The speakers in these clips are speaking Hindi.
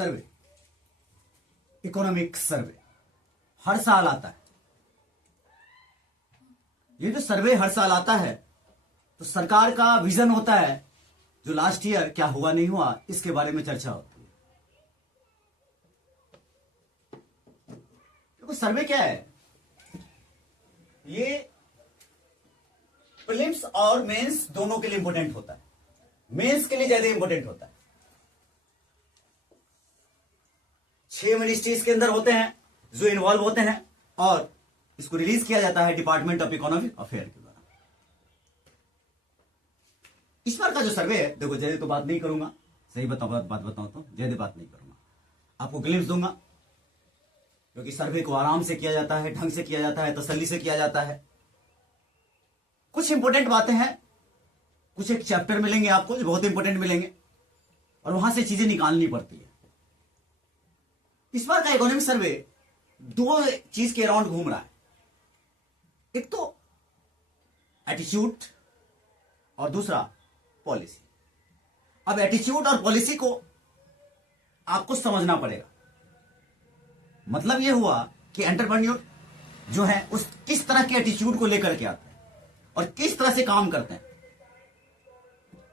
सर्वे, इकोनॉमिक सर्वे हर साल आता है। ये जो सर्वे हर साल आता है तो सरकार का विजन होता है, जो लास्ट ईयर क्या हुआ नहीं हुआ इसके बारे में चर्चा होती है। देखो सर्वे क्या है, ये प्रीलिम्स और मेंस दोनों के लिए इंपॉर्टेंट होता है। मेंस के लिए ज्यादा इंपॉर्टेंट होता है। 6 मिनिस्ट्रीज के अंदर होते हैं जो इन्वॉल्व होते हैं और इसको रिलीज किया जाता है डिपार्टमेंट ऑफ इकोनॉमिक अफेयर के द्वारा। इस बार का जो सर्वे है, देखो ज्यादा तो बात नहीं करूंगा, सही बात बताऊं तो ज्यादा बात नहीं करूंगा, आपको ग्लिम्स दूंगा, क्योंकि सर्वे को आराम से किया जाता है, ढंग से किया जाता है, तसल्ली से किया जाता है। कुछ इंपॉर्टेंट बातें हैं, कुछ एक चैप्टर मिलेंगे आपको जो बहुत इंपॉर्टेंट मिलेंगे और वहां से चीजें निकालनी पड़ती है। इस बार का इकोनॉमिक सर्वे 2 चीज के अराउंड घूम रहा है। एक तो एटीट्यूड और दूसरा पॉलिसी। अब एटीट्यूड और पॉलिसी को आपको समझना पड़ेगा। मतलब यह हुआ कि एंटरप्रेन्योर जो है उस किस तरह के एटीट्यूड को लेकर के आते हैं और किस तरह से काम करते हैं।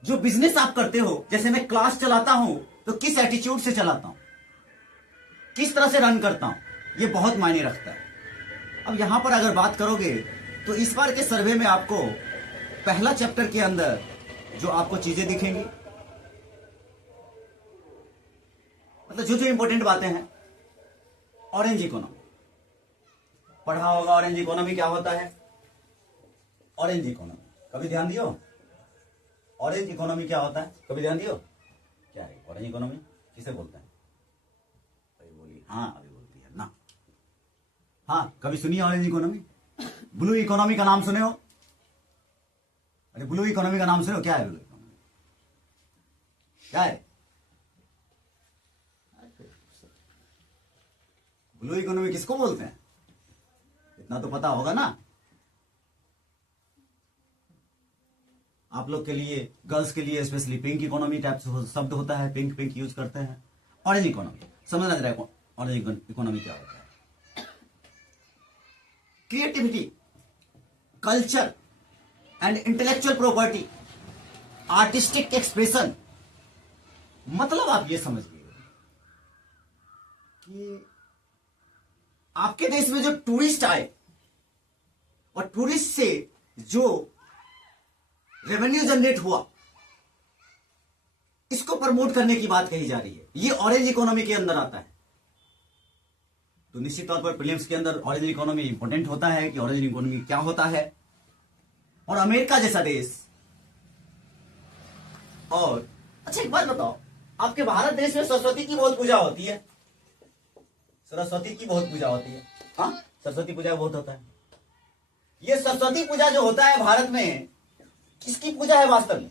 जो बिजनेस आप करते हो, जैसे मैं क्लास चलाता हूं तो किस एटीट्यूड से चलाता हूं, किस तरह से रन करता हूं, यह बहुत मायने रखता है। अब यहां पर अगर बात करोगे तो इस बार के सर्वे में आपको पहला चैप्टर के अंदर जो आपको चीजें दिखेंगी, मतलब जो जो इंपॉर्टेंट बातें हैं, ऑरेंज इकोनॉमी पढ़ा होगा। ऑरेंज इकोनॉमी क्या होता है? ऑरेंज इकोनॉमी कभी ध्यान दियो, ऑरेंज इकोनॉमी क्या होता है? कभी ध्यान दियो, क्या है ऑरेंज इकोनॉमी? किसे बोलते हैं? अभी बोली, हाँ अभी बोलती है ना। हाँ कभी सुनिए ऑरेंज इकोनॉमी? ब्लू इकोनॉमी का नाम सुने हो? अरे ब्लू इकोनॉमी का नाम सुने हो? क्या है ब्लू इकोनॉमी? क्या है ब्लू इकोनॉमी? किसको बोलते हैं? इतना तो पता होगा ना आप लोग के लिए। गर्ल्स के लिए स्पेशली पिंक इकोनॉमी टाइप शब्द होता है, पिंक पिंक यूज करते हैं। ऑरेंज इकोनॉमी समझना जरा, ऑरेंज इकोनॉमी क्या होता है? Creativity, culture and intellectual property, artistic expression. मतलब आप ये समझिए कि आपके देश में जो टूरिस्ट आए और टूरिस्ट से जो रेवेन्यू जनरेट हुआ, इसको प्रमोट करने की बात कही जा रही है। ये ऑरेंज इकोनॉमी के अंदर आता है। तो निश्चित तौर पर प्रीलिम्स के अंदर ऑरेंज इकोनॉमी इंपॉर्टेंट होता है कि ऑरेंज इकोनॉमी क्या होता है। और अमेरिका जैसा देश, और अच्छा एक बात बताओ, आपके भारत देश में सरस्वती की बहुत पूजा होती है। सरस्वती की बहुत पूजा होती है। हाँ सरस्वती पूजा बहुत होता है। ये सरस्वती पूजा जो होता है भारत में, किसकी पूजा है वास्तव में?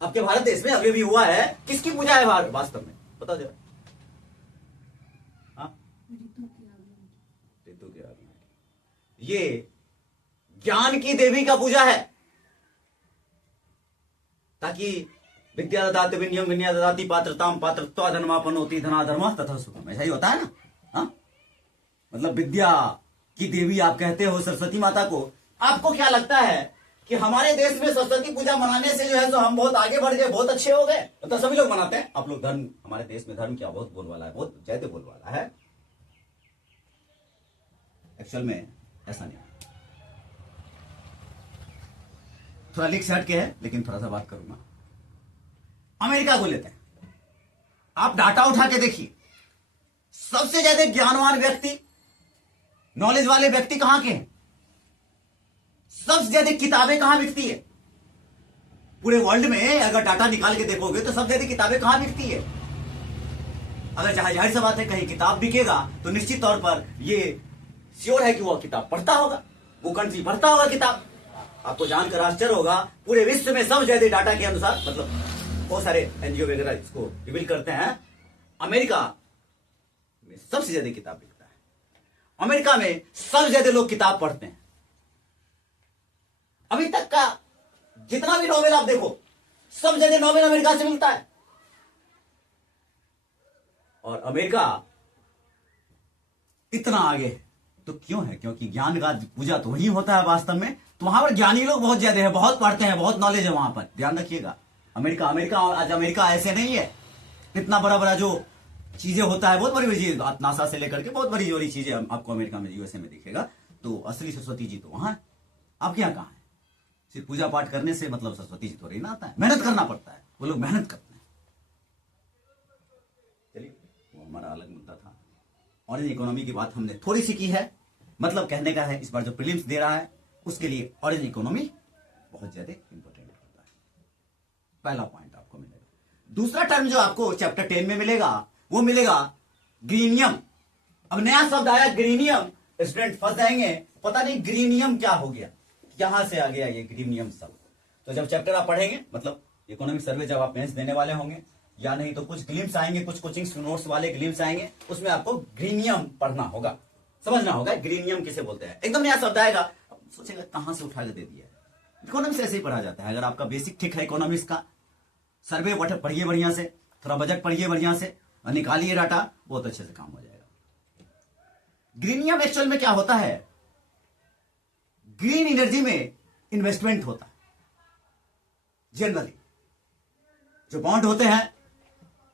आपके भारत देश में अभी भी हुआ है, किसकी पूजा है वास्तव में? बता दो। हाँ ऋतु के आगमन। ये ज्ञान की देवी का पूजा है, ताकि विद्या ददाति विनयम विनया ददाति पात्रताम पात्रत्वा धनमापनोति धनाधर्मः तथा सुखम। ऐसा ही होता है ना। हाँ मतलब विद्या की देवी आप कहते हो सरस्वती माता को। आपको क्या लगता है कि हमारे देश में सरस्वती पूजा मनाने से जो है तो हम बहुत आगे बढ़ गए, बहुत अच्छे हो गए? तो सभी लोग मनाते हैं। आप लोग धर्म, हमारे देश में धर्म क्या बहुत बोलवाला है, बहुत ज्यादा बोलवाला है। एक्चुअल में ऐसा नहीं। थोड़ा लिख से हट के है, लेकिन थोड़ा सा बात करूंगा। अमेरिका को लेते हैं। आप डाटा उठा के देखिए, सबसे ज्यादा ज्ञानवान व्यक्ति, नॉलेज वाले व्यक्ति कहां के हैं? सबसे ज्यादा किताबें कहां बिकती है पूरे वर्ल्ड में? अगर डाटा निकाल के देखोगे तो सबसे ज्यादा किताबें कहां बिकती है? अगर जाहिर सी बात है कहीं किताब बिकेगा तो निश्चित तौर पर ये श्योर है कि वो किताब पढ़ता होगा, वो कंट्री पढ़ता होगा किताब। आपको जानकर आश्चर्य होगा, पूरे विश्व में सबसे ज्यादा डाटा के अनुसार, मतलब बहुत सारे एनजीओ वगैरह इसको रिवील करते हैं, अमेरिका में सबसे ज्यादा किताब बिकता है। अमेरिका में सबसे ज्यादा लोग किताब पढ़ते हैं। अभी तक का जितना भी नोबेल आप देखो, सब जगह नोबेल अमेरिका से मिलता है। और अमेरिका इतना आगे है। तो क्यों है? क्योंकि ज्ञान का पूजा तो वही होता है वास्तव में। तो वहां पर ज्ञानी लोग बहुत ज्यादा है, बहुत पढ़ते हैं, बहुत नॉलेज है वहां पर, ध्यान रखिएगा। अमेरिका अमेरिका आज अमेरिका ऐसे नहीं है। इतना बड़ा बड़ा जो चीजें होता है, बहुत बड़ी बड़ी चीज, आप नासा से लेकर के बहुत बड़ी बड़ी चीजें आपको अमेरिका में, यूएसए में दिखेगा। तो असली सरस्वती जी तो वहां है, आपके यहाँ कहां है? सिर्फ पूजा पाठ करने से मतलब सरस्वती जी तो रही ना आता है, मेहनत करना पड़ता है, वो लोग मेहनत करते हैं। चलिए, वो हमारा अलग मुद्दा था। ऑरेंज इकोनॉमी की बात हमने थोड़ी सी की है, मतलब कहने का है इस बार जो प्रीलिम्स दे रहा है उसके लिए ऑरेंज इकोनॉमी बहुत ज्यादा इंपॉर्टेंट होता है। पहला पॉइंट आपको मिलेगा। दूसरा टर्म जो आपको चैप्टर 10 में मिलेगा वो मिलेगा ग्रीनियम। अब नया शब्द आया ग्रीनियम, स्टूडेंट फंस जाएंगे, पता नहीं ग्रीनियम क्या हो गया, यहां से आ गया ये ग्रीनियम शब्द। तो जब चैप्टर आप पढ़ेंगे, मतलब इकोनॉमिक सर्वे जब आप मेंस देने वाले होंगे, या नहीं तो कुछ ग्लिम्स आएंगे, कुछ कोचिंग नोट्स वाले ग्लिम्स आएंगे, उसमें आपको ग्रीनियम पढ़ना होगा, समझना होगा ग्रीनियम किसे बोलते हैं। एकदम नया शब्द आएगा, सोचेगा कहां से उठा के दे दिया। इकोनॉमिक्स ऐसे ही पढ़ा जाता है। अगर आपका बेसिक ठीक है इकोनॉमिक्स का, सर्वे पढ़िए बढ़िया से, थोड़ा बजट पढ़िए बढ़िया से और निकालिए डाटा, बहुत अच्छे से काम हो जाएगा। ग्रीनियम एक्चुअल में क्या होता है? ग्रीन एनर्जी में इन्वेस्टमेंट होता है। जनरली जो बॉन्ड होते हैं,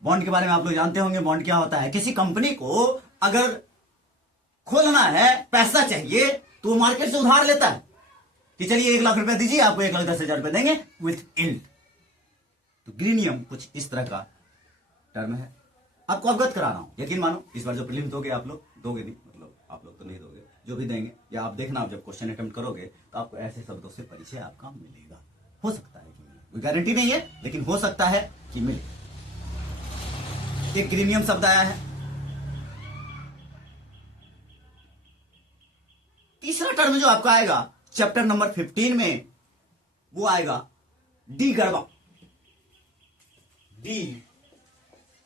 बॉन्ड के बारे में आप लोग जानते होंगे। बॉन्ड क्या होता है? किसी कंपनी को अगर खोलना है, पैसा चाहिए, तो वो मार्केट से उधार लेता है कि चलिए 1 लाख रुपया दीजिए, आपको 1,10,000 रुपया देंगे विथ इल्ड। तो ग्रीनियम कुछ इस तरह का टर्म है, आपको अवगत करा रहा हूं। यकीन मानो इस बार जो प्रीलिम्स दोगे आप लोग, दोगे नहीं मतलब आप लोग तो नहीं दोगे, जो भी देंगे, या आप देखना आप जब क्वेश्चन अटेम्प्ट करोगे तो आपको ऐसे शब्दों से परिचय आपका मिलेगा। हो सकता है कि मिले, कोई गारंटी नहीं है, लेकिन हो सकता है कि मिले। एक ग्रीनियम शब्द आया है। तीसरा टर्म जो आपका आएगा चैप्टर नंबर 15 में, वो आएगा डी गरबा। डी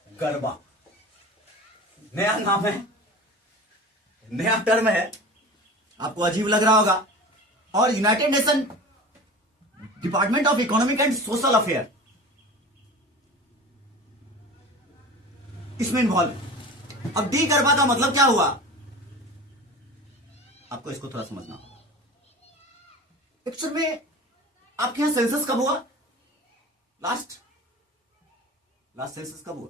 गरबा नया नाम है, नया टर्म है, आपको अजीब लग रहा होगा। और United nation department of economic and social affair इसमें इन्वॉल्व है। अब डी गरबा का मतलब क्या हुआ, आपको इसको थोड़ा समझना होगा। एक्चुअल में आपके यहां सेंसस कब हुआ? लास्ट सेंसस कब हुआ?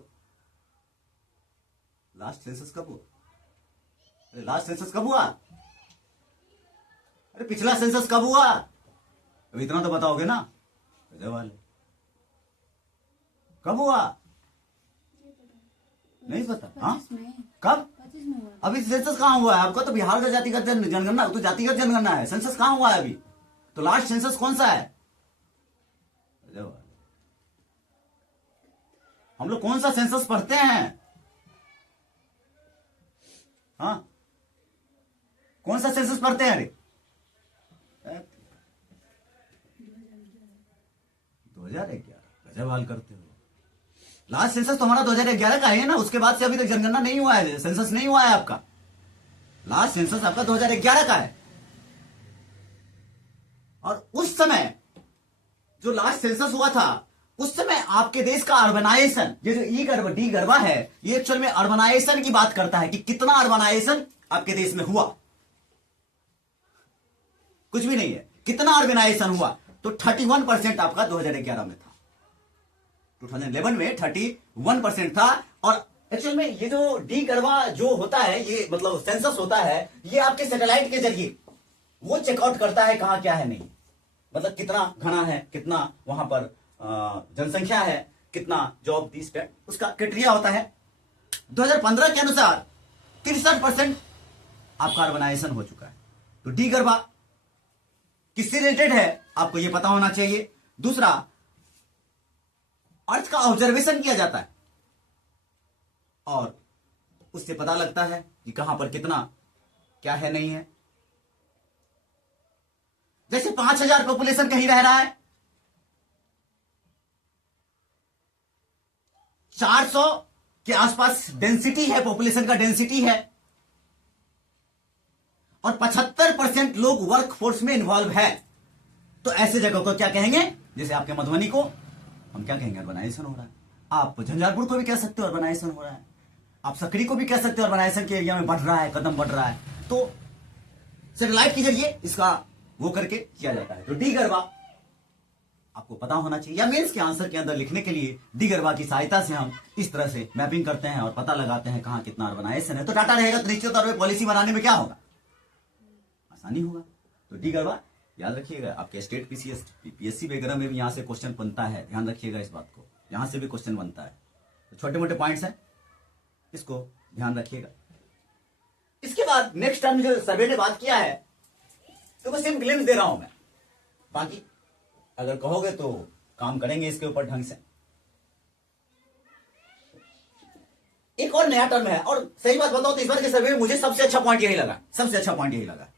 लास्ट सेंसस कब हुआ? अरे लास्ट सेंसस कब हुआ? अरे पिछला सेंसस कब हुआ? अब इतना तो बताओगे ना वाले, कब हुआ? नहीं पता? हाँ, कब? अभी सेंसस कहां हुआ है? आपका तो बिहार का जातिगत जनगणना, तो जातिगत जनगणना है, सेंसस कहां हुआ है अभी? तो लास्ट सेंसस कौन सा है? हम लोग कौन सा सेंसस पढ़ते हैं? हाँ, कौन सा सेंसस पढ़ते हैं? अरे 2011 गजब हाल करते हो। लास्ट सेंसस तो हमारा 2011 का है ना, उसके बाद से अभी तक जनगणना नहीं हुआ है, सेंसस नहीं हुआ है आपका। लास्ट सेंसस आपका 2011 का है। और उस समय जो लास्ट सेंसस हुआ था, उस समय आपके देश का अर्बनाइजेशन, ये जो डी गरबा है, ये एक्चुअल में अर्बनाइजेशन की बात करता है कि कितना अर्बनाइजेशन आपके देश में हुआ। कुछ भी नहीं है, कितना अर्बनाइजेशन हुआ। तो 31% आपका 2011 में था, 2011 में 31% था। और एक्चुअल में ये जो डी गरबा जो होता है, ये मतलब सेंसस होता है, ये आपके सैटेलाइट के जरिए वो चेकआउट करता है कहां क्या है नहीं, मतलब कितना घना है, कितना वहां पर जनसंख्या है, कितना जॉब दी स्टेट, उसका क्राइटेरिया होता है। 2015 के अनुसार 63% आपका अर्बनाइजेशन हो चुका है। तो डी गरबा किससे रिलेटेड है आपको ये पता होना चाहिए। दूसरा, अर्थ का ऑब्जर्वेशन किया जाता है और उससे पता लगता है कि कहां पर कितना क्या है नहीं है। जैसे 5,000 पॉपुलेशन कहीं रह रहा है, 400 के आसपास डेंसिटी है, पॉपुलेशन का डेंसिटी है, और 75% लोग वर्क फोर्स में इन्वॉल्व है। तो ऐसे जगह को क्या कहेंगे? जैसे आपके मधुबनी को हम क्या कहेंगे? अर्बनाइजेशन हो रहा है। आप झंझारपुर को भी कह सकते हो अर्बनाइजेशन हो रहा है। आप सकरी को भी कह सकते हो अर्बनाइजेशन के एरिया में बढ़ रहा है, कदम बढ़ रहा है, तो सैटेलाइट के जरिए इसका वो करके किया जाता है। तो डी गरबा आपको पता होना चाहिए, या मेंस के आंसर के अंदर लिखने के लिए डी गरबा की सहायता से हम इस तरह से मैपिंग करते हैं और पता लगाते हैं कहां कितना अर्बनाइजेशन है। तो डाटा रहेगा तो निश्चित तौर पर पॉलिसी बनाने में क्या होगा, आसानी होगा। तो डी गरबा याद रखिएगा, आपके स्टेट पीएससी वगैरह में भी यहां से क्वेश्चन बनता है, ध्यान रखिएगा इस बात को, यहां से भी क्वेश्चन बनता है। तो छोटे मोटे पॉइंट्स हैं, इसको ध्यान रखिएगा। इसके बाद नेक्स्ट टाइम जो सर्वे ने बात किया है, तो सिर्फ ग्लिम्स दे रहा हूं मैं, बाकी अगर कहोगे तो काम करेंगे इसके ऊपर ढंग से। एक और नया टर्म है, और सही बात बताओ तो इस बार के सर्वे में मुझे सबसे अच्छा पॉइंट यही लगा, सबसे अच्छा पॉइंट यही लगा,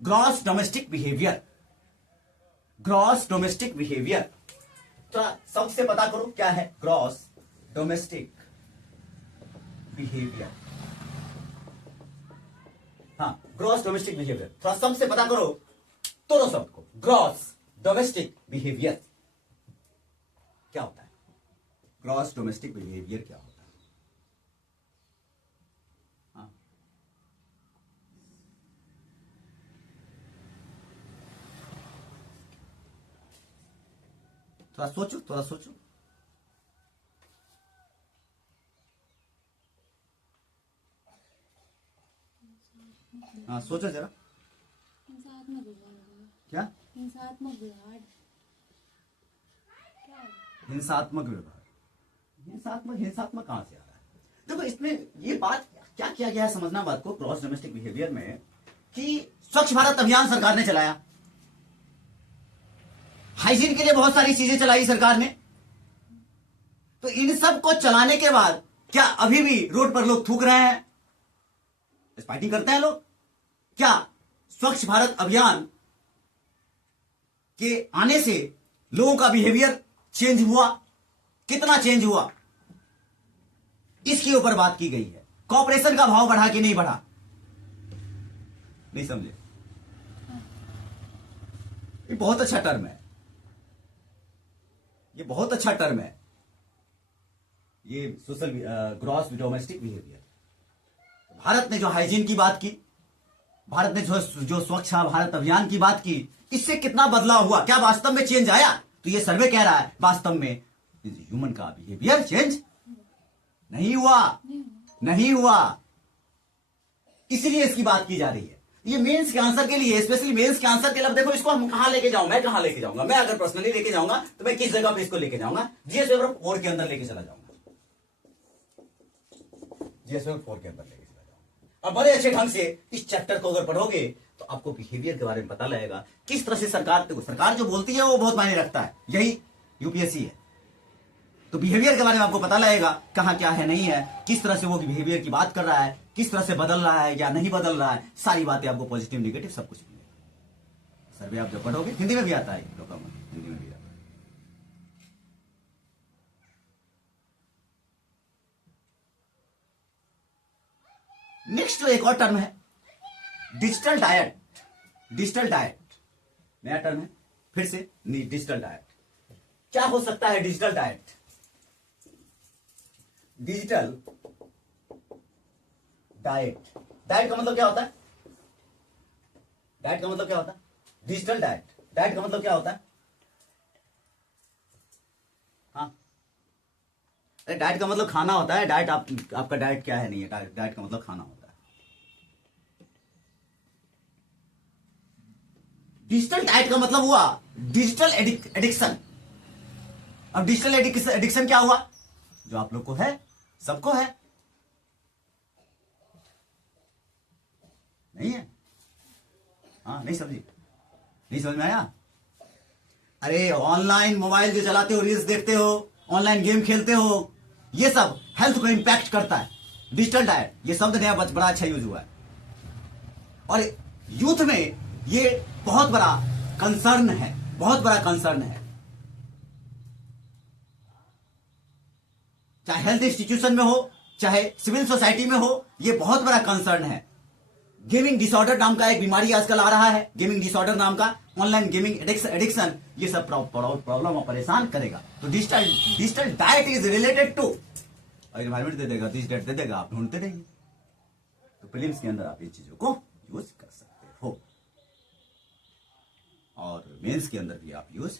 gross domestic behaviour. Gross domestic behaviour, तो सबसे पता करो क्या है ग्रॉस डोमेस्टिक बिहेवियर। हाँ, ग्रॉस डोमेस्टिक बिहेवियर, थोड़ा सबसे पता करो दोनों शब्द को। ग्रॉस डोमेस्टिक बिहेवियर क्या होता है, ग्रॉस डोमेस्टिक बिहेवियर क्या होता है। हाँ, थोड़ा सोचो, थोड़ा सोचो। हाँ, सोचो जरा। क्या हिंसात्मक व्यवहार, हिंसात्मक कहां से आ रहा है। देखो इसमें ये बात क्या किया गया है, समझना बात को क्रॉस डोमेस्टिक बिहेवियर में, कि स्वच्छ भारत अभियान सरकार ने चलाया, हाइजीन के लिए बहुत सारी चीजें चलाई सरकार ने। तो इन सब को चलाने के बाद क्या अभी भी रोड पर लोग थूक रहे हैं, फाइटिंग करते हैं लोग? क्या स्वच्छ भारत अभियान के आने से लोगों का बिहेवियर चेंज हुआ? कितना चेंज हुआ, इसके ऊपर बात की गई है। कॉपरेशन का भाव बढ़ा कि नहीं बढ़ा, नहीं समझे? ये बहुत अच्छा टर्म है, ये बहुत अच्छा टर्म है, ये social gross domestic behaviour. Bharat ने जो हाइजीन की बात की, भारत ने जो स्वच्छ भारत अभियान की बात की, इससे कितना बदलाव हुआ, क्या वास्तव में चेंज आया? तो ये सर्वे कह रहा है वास्तव में ह्यूमन का बिहेवियर चेंज नहीं हुआ, नहीं हुआ। इसलिए इसकी बात की जा रही है। ये मेंस के आंसर के लिए, स्पेशली मेंस के आंसर के लिए, देखो इसको हम कहां लेके जाऊं, मैं कहां लेके जाऊंगा, मैं अगर पर्सनली लेके जाऊंगा तो मैं किस जगह पे इसको लेके जाऊंगा, जीएस पेपर 4 के अंदर लेके चला जाऊंगा, जीएस पेपर 4 के अंदर लेके चला जाऊंगा। और बड़े अच्छे ढंग से इस चैप्टर को अगर पढ़ोगे तो आपको बिहेवियर के बारे में पता लगेगा, किस तरह से सरकार जो बोलती है वो बहुत मायने रखता है, यही यूपीएससी है। तो बिहेवियर के बारे में आपको पता लगेगा कहां क्या है, नहीं है, किस तरह से वो बिहेवियर की बात कर रहा है, किस तरह से बदल रहा है या नहीं बदल रहा है, सारी बातें आपको पॉजिटिव नेगेटिव सब कुछ मिलेगा। सर्वे आप जब पढ़ोगे, हिंदी में भी आता है, हिंदी में भी आता है। नेक्स्ट जो एक और टर्म है डिजिटल डाइट। डिजिटल डाइट नया टर्म है, फिर से डिजिटल डाइट क्या हो सकता है? Digital diet, digital diet, diet का मतलब क्या होता है? डाइट का मतलब क्या होता है? डिजिटल डाइट, डाइट का मतलब क्या होता है? हाँ, अरे डाइट का मतलब खाना होता है। डाइट आपका डाइट क्या है? नहीं है, डाइट का मतलब खाना होता है। डिजिटल डाइट का मतलब हुआ डिजिटल एडिक्शन। अब डिजिटल एडिक्शन क्या हुआ? जो आप लोग को है, सबको है, नहीं है? हाँ, नहीं समझी, नहीं समझ में आया? अरे ऑनलाइन मोबाइल जो चलाते हो, रील्स देखते हो, ऑनलाइन गेम खेलते हो, ये सब हेल्थ को इंपैक्ट करता है। डिजिटल डाइट ये शब्द नया बड़ा अच्छा यूज हुआ है, और यूथ में ये बहुत बड़ा कंसर्न है, बहुत बड़ा कंसर्न है। चाहे हेल्थ इंस्टीट्यूशन में हो, चाहे सिविल सोसाइटी में हो, ये बहुत बड़ा कंसर्न है। गेमिंग डिसऑर्डर नाम का एक बीमारी आजकल आ रहा है, गेमिंग डिसऑर्डर नाम का, ऑनलाइन गेमिंग एडिक्शन, ये सब प्रॉब्लम और परेशान करेगा। तो digital diet is related to और एनवायरमेंट दे देगा, 30 डेट दे देगा, आप ढूंढते रहिए। तो प्रीलिम्स के अंदर आप इन चीजों को यूज कर सकते हो और मेंस के अंदर भी आप यूज